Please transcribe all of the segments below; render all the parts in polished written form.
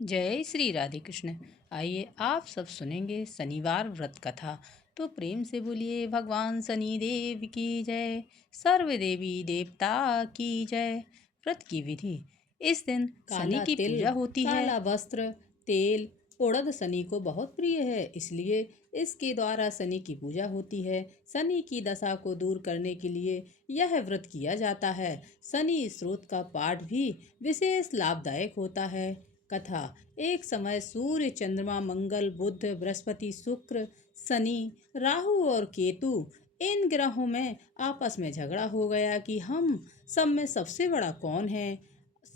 जय श्री राधे कृष्ण। आइए आप सब सुनेंगे शनिवार व्रत कथा। तो प्रेम से बोलिए भगवान शनि देव की जय, सर्व देवी देवता की जय। व्रत की विधि। इस दिन शनि काला की तिल, पूजा होती है। काला वस्त्र, तेल, उड़द शनि को बहुत प्रिय है, इसलिए इसके द्वारा शनि की पूजा होती है। शनि की दशा को दूर करने के लिए यह व्रत किया जाता है। शनि स्रोत का पाठ भी विशेष लाभदायक होता है। कथा। एक समय सूर्य, चंद्रमा, मंगल, बुध, बृहस्पति, शुक्र, शनि, राहु और केतु इन ग्रहों में आपस में झगड़ा हो गया कि हम सब में सबसे बड़ा कौन है।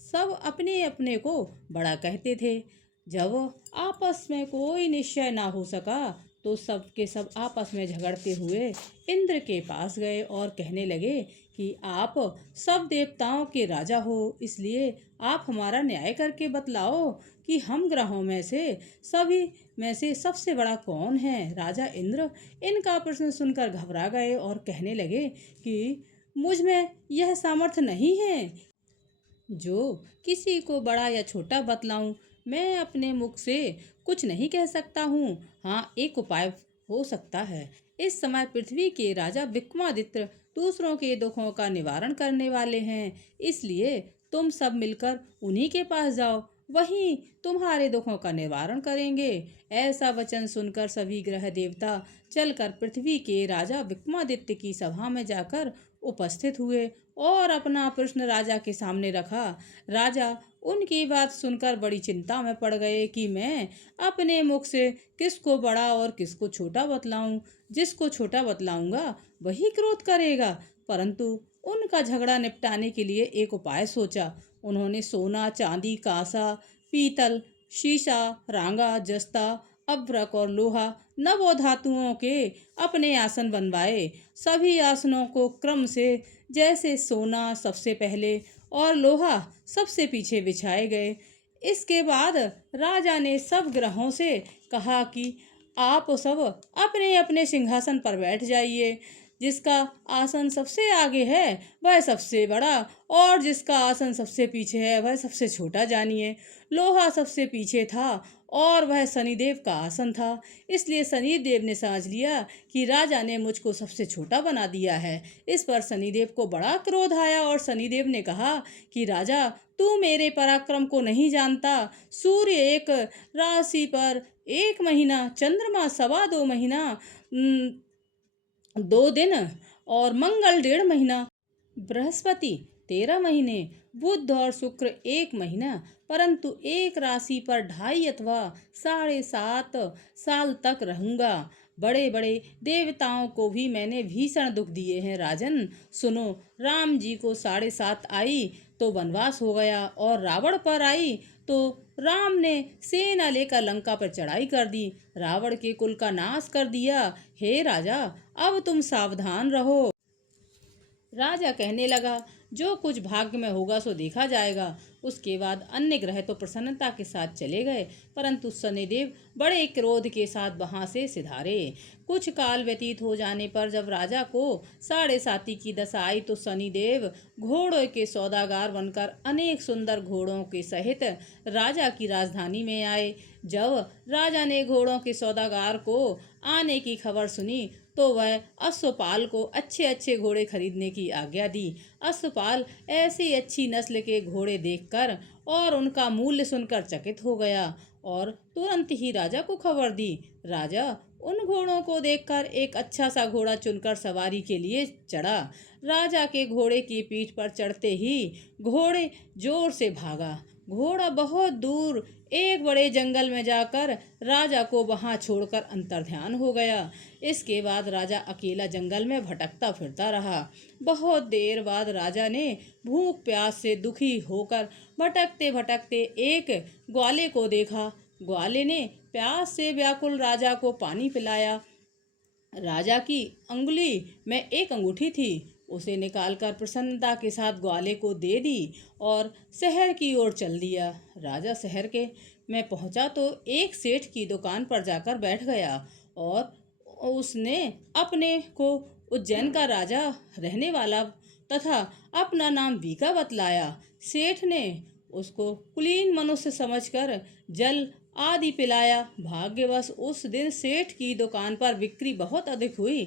सब अपने अपने को बड़ा कहते थे। जब आपस में कोई निश्चय ना हो सका तो सब के सब आपस में झगड़ते हुए इंद्र के पास गए और कहने लगे कि आप सब देवताओं के राजा हो, इसलिए आप हमारा न्याय करके बतलाओ कि हम ग्रहों में से सभी में से सबसे बड़ा कौन है। राजा इंद्र इनका प्रश्न सुनकर घबरा गए और कहने लगे कि मुझ में यह सामर्थ्य नहीं है जो किसी को बड़ा या छोटा बतलाऊं। मैं अपने मुख से कुछ नहीं कह सकता हूँ। हाँ, एक उपाय हो सकता है। इस समय पृथ्वी के राजा विक्रमादित्य दूसरों के दुखों का निवारण करने वाले हैं, इसलिए तुम सब मिलकर उन्हीं के पास जाओ, वहीं तुम्हारे दुखों का निवारण करेंगे। ऐसा वचन सुनकर सभी ग्रह देवता चलकर पृथ्वी के राजा विक्रमादित्य की सभा में जाकर उपस्थित हुए और अपना प्रश्न राजा के सामने रखा। राजा उनकी बात सुनकर बड़ी चिंता में पड़ गए कि मैं अपने मुख से किसको बड़ा और किसको छोटा बतलाऊं। जिसको छोटा बतलाऊंगा वही क्रोध करेगा, परंतु उनका झगड़ा निपटाने के लिए एक उपाय सोचा। उन्होंने सोना, चांदी, कांसा, पीतल, शीशा, रांगा, जस्ता, अभ्रक और लोहा नवो धातुओं के अपने आसन बनवाए। सभी आसनों को क्रम से, जैसे सोना सबसे पहले और लोहा सबसे पीछे बिछाए गए। इसके बाद राजा ने सब ग्रहों से कहा कि आप सब अपने अपने सिंहासन पर बैठ जाइए। जिसका आसन सबसे आगे है वह सबसे बड़ा और जिसका आसन सबसे पीछे है वह सबसे छोटा जानिए। लोहा सबसे पीछे था और वह शनिदेव का आसन था, इसलिए शनिदेव ने समझ लिया कि राजा ने मुझको सबसे छोटा बना दिया है। इस पर शनिदेव को बड़ा क्रोध आया और शनिदेव ने कहा कि राजा, तू मेरे पराक्रम को नहीं जानता। सूर्य एक राशि पर 1 महीना, चंद्रमा 2.25 महीना, 2 दिन और मंगल 1.5 महीना, बृहस्पति 13 महीने, बुध और शुक्र 1 महीना, परंतु एक राशि पर 2.5 अथवा 7.5 साल तक रहूंगा। बड़े बड़े देवताओं को भी मैंने भीषण दुख दिए हैं। राजन सुनो, राम जी को 7.5 आई तो वनवास हो गया और रावण पर आई तो राम ने सेना लेकर लंका पर चढ़ाई कर दी, रावण के कुल का नाश कर दिया। हे राजा, अब तुम सावधान रहो। राजा कहने लगा, जो कुछ भाग्य में होगा सो देखा जाएगा। उसके बाद अन्य ग्रह तो प्रसन्नता के साथ चले गए, परंतु शनिदेव बड़े क्रोध के साथ वहां से सिधारे। कुछ काल व्यतीत हो जाने पर जब राजा को 7.5 की दशा आई तो शनिदेव घोड़ों के सौदागर बनकर अनेक सुंदर घोड़ों के सहित राजा की राजधानी में आए। जब राजा ने घोड़ों के सौदागर को आने की खबर सुनी तो वह अश्वपाल को अच्छे अच्छे घोड़े खरीदने की आज्ञा दी। अश्वपाल ऐसी अच्छी नस्ल के घोड़े देखकर और उनका मूल्य सुनकर चकित हो गया और तुरंत ही राजा को खबर दी। राजा उन घोड़ों को देखकर एक अच्छा सा घोड़ा चुनकर सवारी के लिए चढ़ा। राजा के घोड़े की पीठ पर चढ़ते ही घोड़े जोर से भागा। घोड़ा बहुत दूर एक बड़े जंगल में जाकर राजा को वहां छोड़कर अंतर्ध्यान हो गया। इसके बाद राजा अकेला जंगल में भटकता फिरता रहा। बहुत देर बाद राजा ने भूख प्यास से दुखी होकर भटकते भटकते एक ग्वाले को देखा। ग्वाले ने प्यास से व्याकुल राजा को पानी पिलाया। राजा की अंगुली में एक अंगूठी थी, उसे निकालकर प्रसन्नता के साथ ग्वाले को दे दी और शहर की ओर चल दिया। राजा शहर के में पहुंचा तो एक सेठ की दुकान पर जाकर बैठ गया और उसने अपने को उज्जैन का राजा रहने वाला तथा अपना नाम बीका बतलाया। सेठ ने उसको कुलीन मनुष्य समझकर जल आदि पिलाया। भाग्यवश उस दिन सेठ की दुकान पर बिक्री बहुत अधिक हुई।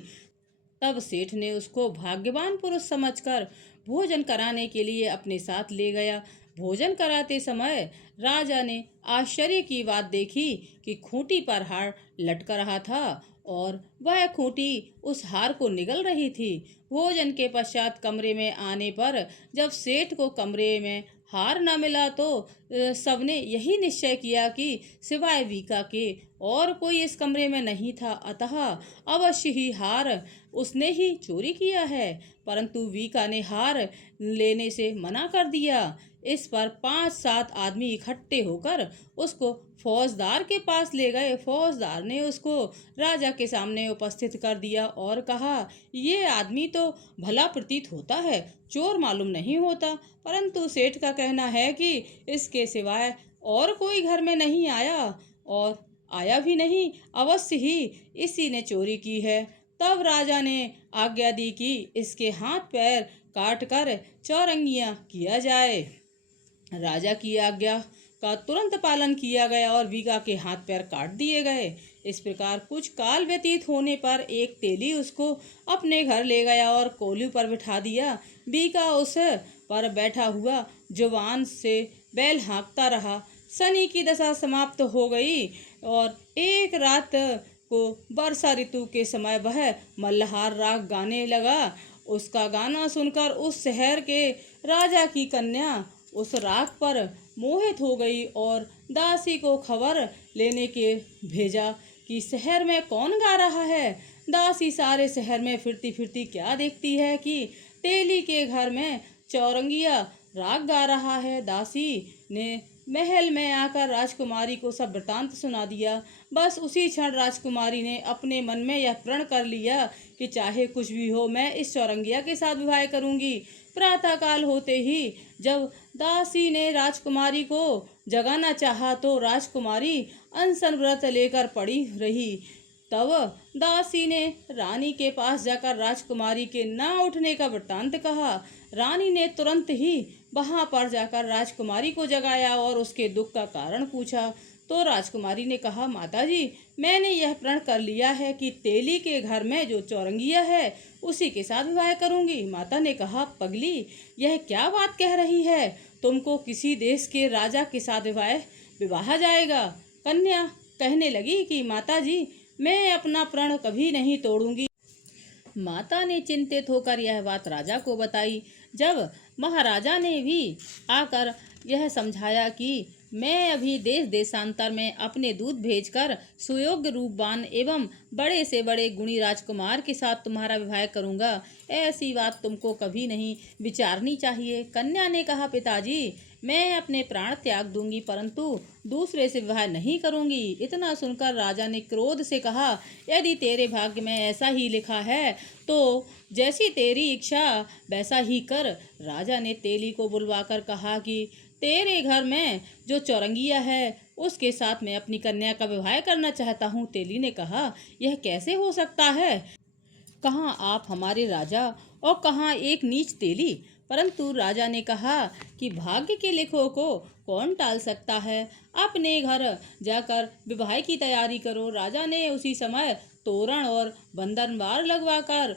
तब सेठ ने उसको भाग्यवान पुरुष समझकर भोजन कराने के लिए अपने साथ ले गया। भोजन कराते समय राजा ने आश्चर्य की बात देखी कि खूंटी पर हार लटक रहा था और वह खूंटी उस हार को निगल रही थी। भोजन के पश्चात कमरे में आने पर जब सेठ को कमरे में हार न मिला तो सबने यही निश्चय किया कि सिवाय वीका के और कोई इस कमरे में नहीं था, अतः अवश्य ही हार उसने ही चोरी किया है। परंतु वीका ने हार लेने से मना कर दिया। इस पर 5-7 आदमी इकट्ठे होकर उसको फौजदार के पास ले गए। फौजदार ने उसको राजा के सामने उपस्थित कर दिया और कहा, ये आदमी तो भला प्रतीत होता है, चोर मालूम नहीं होता, परंतु सेठ का कहना है कि इसके सिवाय और कोई घर में नहीं आया और आया भी नहीं, अवश्य ही इसी ने चोरी की है। तब राजा ने आज्ञा दी कि इसके हाथ पैर काट कर चौरंगियां किया जाए। राजा की आज्ञा का तुरंत पालन किया गया और वीका के हाथ पैर काट दिए गए। इस प्रकार कुछ काल व्यतीत होने पर एक तेली उसको अपने घर ले गया और कोल्हू पर बिठा दिया। वीका उस पर बैठा हुआ जुबान से बैल हाँकता रहा। शनि की दशा समाप्त हो गई और एक रात को वर्षा ऋतु के समय वह मल्हार राग गाने लगा। उसका गाना सुनकर उस शहर के राजा की कन्या उस राग पर मोहित हो गई और दासी को खबर लेने के भेजा कि शहर में कौन गा रहा है। दासी सारे शहर में फिरती फिरती क्या देखती है कि तेली के घर में चौरंगिया राग गा रहा है। दासी ने महल में आकर राजकुमारी को सब वृतांत सुना दिया। बस उसी क्षण राजकुमारी ने अपने मन में यह प्रण कर लिया कि चाहे कुछ भी हो, मैं इस चौरंगिया के साथ विवाह करूंगी। प्रातःकाल होते ही जब दासी ने राजकुमारी को जगाना चाहा तो राजकुमारी अनशन व्रत लेकर पड़ी रही। तब दासी ने रानी के पास जाकर राजकुमारी के न उठने का वृत्तांत कहा। रानी ने तुरंत ही वहां पर जाकर राजकुमारी को जगाया और उसके दुख का कारण पूछा। तो राजकुमारी ने कहा, माताजी, मैंने यह प्रण कर लिया है कि तेली के घर में जो चौरंगिया है उसी के साथ विवाह करूंगी। माता ने कहा, पगली, यह क्या बात कह रही है? तुमको किसी देश के राजा के साथ विवाह जाएगा। कन्या कहने लगी कि माताजी, मैं अपना प्रण कभी नहीं तोड़ूंगी। माता ने चिंतित होकर यह बात राजा को बताई। जब महाराजा ने भी आकर यह समझाया कि मैं अभी देश देशांतर में अपने दूत भेजकर सुयोग्य रूपवान एवं बड़े से बड़े गुणी राजकुमार के साथ तुम्हारा विवाह करूंगा, ऐसी बात तुमको कभी नहीं विचारनी चाहिए। कन्या ने कहा, पिताजी, मैं अपने प्राण त्याग दूंगी परंतु दूसरे से विवाह नहीं करूंगी। इतना सुनकर राजा ने क्रोध से कहा, यदि तेरे भाग्य में ऐसा ही लिखा है तो जैसी तेरी इच्छा वैसा ही कर। राजा ने तेली को बुलवाकर कहा कि तेरे घर में जो चौरंगिया है उसके साथ मैं अपनी कन्या का विवाह करना चाहता हूँ। तेली ने कहा, यह कैसे हो सकता है? कहाँ आप हमारे राजा और कहाँ एक नीच तेली। परंतु राजा ने कहा कि भाग्य के लेखों को कौन टाल सकता है, अपने घर जाकर विवाह की तैयारी करो। राजा ने उसी समय तोरण और बंधनवार लगवाकर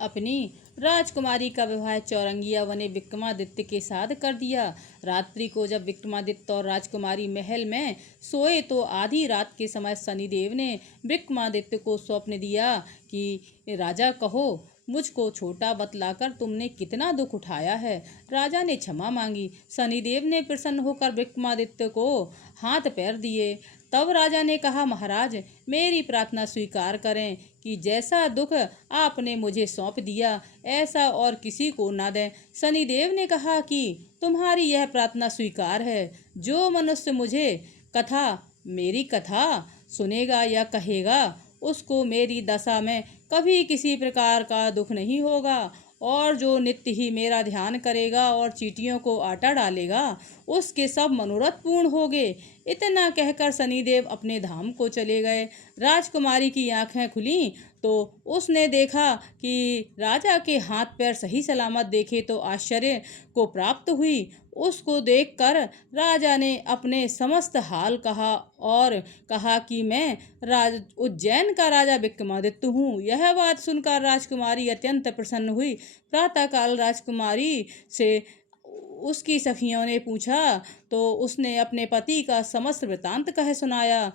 अपनी राजकुमारी का विवाह चौरंगिया बने विक्रमादित्य के साथ कर दिया। रात्रि को जब विक्रमादित्य और राजकुमारी महल में सोए तो आधी रात के समय शनिदेव ने विक्रमादित्य को स्वप्न दिया कि राजा, कहो, मुझको छोटा बतलाकर तुमने कितना दुख उठाया है। राजा ने क्षमा मांगी। शनिदेव ने प्रसन्न होकर विक्रमादित्य को हाथ पैर दिए। तब राजा ने कहा, महाराज, मेरी प्रार्थना स्वीकार करें कि जैसा दुख आपने मुझे सौंप दिया ऐसा और किसी को ना दें। शनिदेव ने कहा कि तुम्हारी यह प्रार्थना स्वीकार है। जो मनुष्य मेरी कथा सुनेगा या कहेगा उसको मेरी दशा में कभी किसी प्रकार का दुख नहीं होगा और जो नित्य ही मेरा ध्यान करेगा और चींटियों को आटा डालेगा उसके सब मनोरथ पूर्ण होंगे। इतना कहकर शनिदेव अपने धाम को चले गए। राजकुमारी की आंखें खुली तो उसने देखा कि राजा के हाथ पैर सही सलामत देखे तो आश्चर्य को प्राप्त हुई। उसको देखकर राजा ने अपने समस्त हाल कहा और कहा कि मैं उज्जैन का राजा विक्रमादित्य हूँ। यह बात सुनकर राजकुमारी अत्यंत प्रसन्न हुई। प्रातःकाल राजकुमारी से उसकी सखियों ने पूछा तो उसने अपने पति का समस्त वृतांत कह सुनाया।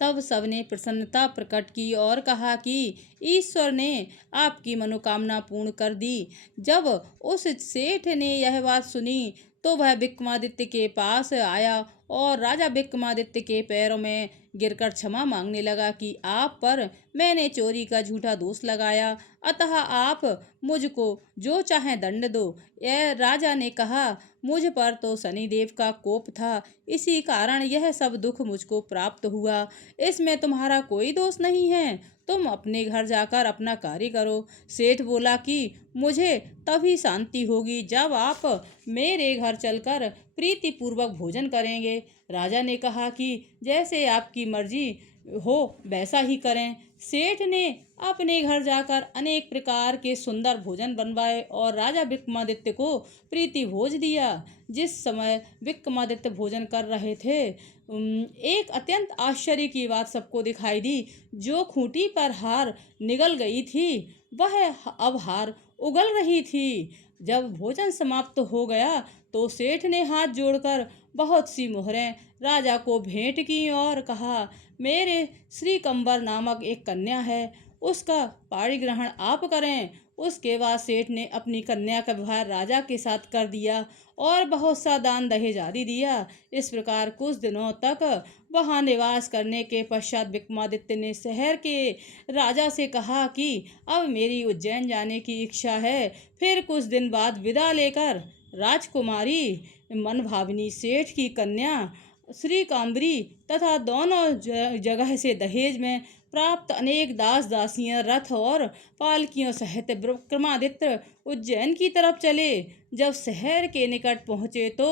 तब सबने प्रसन्नता प्रकट की और कहा कि ईश्वर ने आपकी मनोकामना पूर्ण कर दी। जब उस सेठ ने यह बात सुनी तो वह विक्रमादित्य के पास आया और राजा विक्रमादित्य के पैरों में गिरकर क्षमा मांगने लगा कि आप पर मैंने चोरी का झूठा दोष लगाया, अतः आप मुझको जो चाहे दंड दो। यह राजा ने कहा, मुझ पर तो शनिदेव का कोप था, इसी कारण यह सब दुख मुझको प्राप्त हुआ। इसमें तुम्हारा कोई दोष नहीं है, तुम अपने घर जाकर अपना कार्य करो। सेठ बोला कि मुझे तभी शांति होगी जब आप मेरे घर चलकर प्रीतिपूर्वक भोजन करेंगे। राजा ने कहा कि जैसे आपकी मर्जी हो वैसा ही करें। सेठ ने अपने घर जाकर अनेक प्रकार के सुंदर भोजन बनवाए और राजा विक्रमादित्य को प्रीति भोज दिया। जिस समय विक्रमादित्य भोजन कर रहे थे, एक अत्यंत आश्चर्य की बात सबको दिखाई दी। जो खूंटी पर हार निगल गई थी वह अब हार उगल रही थी। जब भोजन समाप्त हो गया तो सेठ ने हाथ जोड़कर बहुत सी मोहरें राजा को भेंट की और कहा, मेरे श्री कंबर नामक एक कन्या है, उसका पाणिग्रहण आप करें। उसके बाद सेठ ने अपनी कन्या का विवाह राजा के साथ कर दिया और बहुत सा दान दहेज आदि दिया। इस प्रकार कुछ दिनों तक वहाँ निवास करने के पश्चात विक्रमादित्य ने शहर के राजा से कहा कि अब मेरी उज्जैन जाने की इच्छा है। फिर कुछ दिन बाद विदा लेकर राजकुमारी मनभाविनी सेठ की कन्या श्री काम्बरी तथा दोनों जगह से दहेज में प्राप्त अनेक दास दासियां रथ और पालकियों सहित विक्रमादित्य उज्जैन की तरफ चले। जब शहर के निकट पहुँचे तो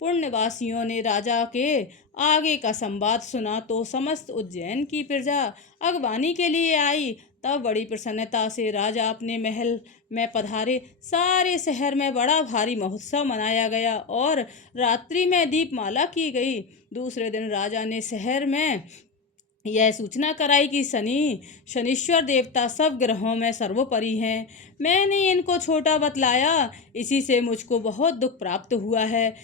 पुण्यवासियों ने राजा के आगे का संवाद सुना तो समस्त उज्जैन की प्रजा अगवानी के लिए आई। तब बड़ी प्रसन्नता से राजा अपने महल में पधारे। सारे शहर में बड़ा भारी महोत्सव मनाया गया और रात्रि में दीपमाला की गई। दूसरे दिन राजा ने शहर में यह सूचना कराई कि शनीश्वर देवता सब ग्रहों में सर्वोपरि हैं। मैंने इनको छोटा बतलाया, इसी से मुझको बहुत दुख प्राप्त हुआ है।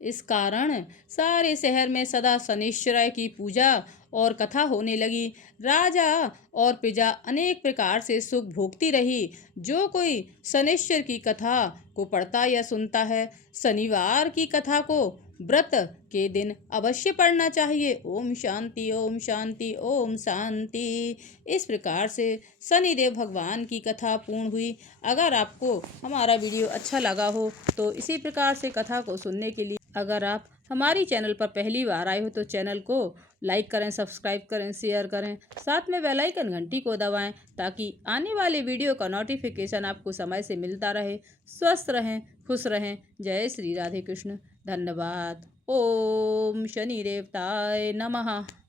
इस कारण सारे शहर में सदा शनिश्चर की पूजा और कथा होने लगी। राजा और प्रजा अनेक प्रकार से सुख भोगती रही। जो कोई शनिश्चर की कथा को पढ़ता या सुनता है, शनिवार की कथा को व्रत के दिन अवश्य पढ़ना चाहिए। ओम शांति ओम शांति ओम शांति। इस प्रकार से शनिदेव भगवान की कथा पूर्ण हुई। अगर आपको हमारा वीडियो अच्छा लगा हो तो इसी प्रकार से कथा को सुनने के लिए अगर आप हमारी चैनल पर पहली बार आए हो तो चैनल को लाइक करें, सब्सक्राइब करें, शेयर करें, साथ में बेल आइकन घंटी को दबाएं ताकि आने वाले वीडियो का नोटिफिकेशन आपको समय से मिलता रहे। स्वस्थ रहें, खुश रहें। जय श्री राधे कृष्ण। धन्यवाद। ओम शनि देवताय नमः।